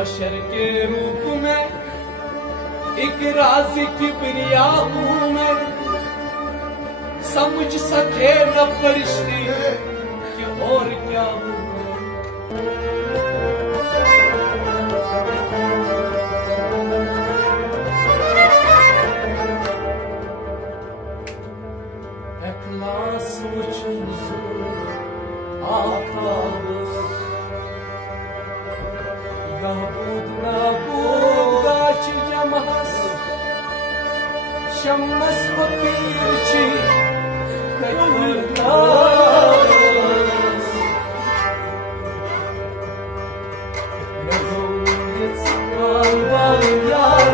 बशर के रूप में एक राज किबरिया हूं मैं, समझ सके न फरिश्ते कि और क्या हूं। Şammas papirçi kaçırlar Nazım yetsin var yar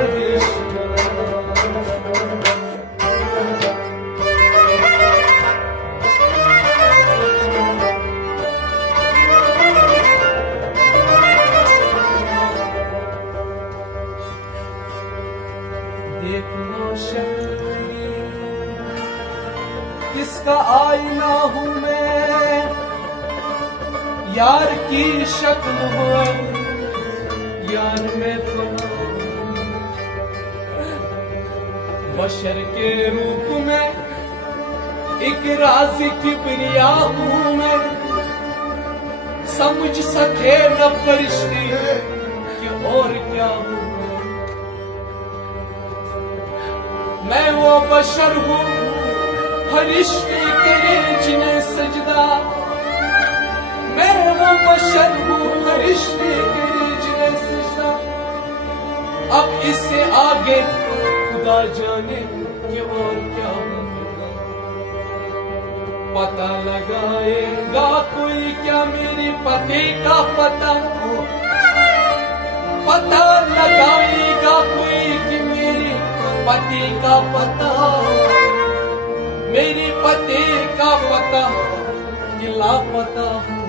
देखना शक्ल किसका आईना हूं मैं, यार की शक्ल हो यार में फना। बशर के रूप में एक राज किबरिया हूं मैं, समझ सके न फरिश्ते कि और क्या हूं। मैं वो बशर हूँ फरिश्ते करे जिन्हें सजदा, मैं वो बशर हूँ फरिश्ते करे जिन्हें सजदा। अब इससे आगे खुदा जाने कि और क्या होगा। पता लगाएगा कोई क्या मेरे पति का पता, पता लगाएगा कोई कि मेरे पति का पता, मेरी पति का पता कि लापता हूं।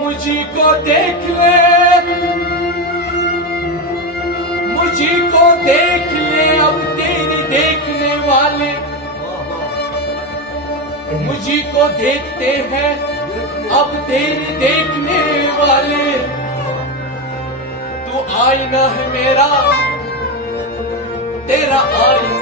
मुझी को देख ले, मुझी को देख ले, अब तेरी देखने वाले मुझी को देखते हैं अब तेरी देखने वाले। तू आईना है मेरा, तेरा आईना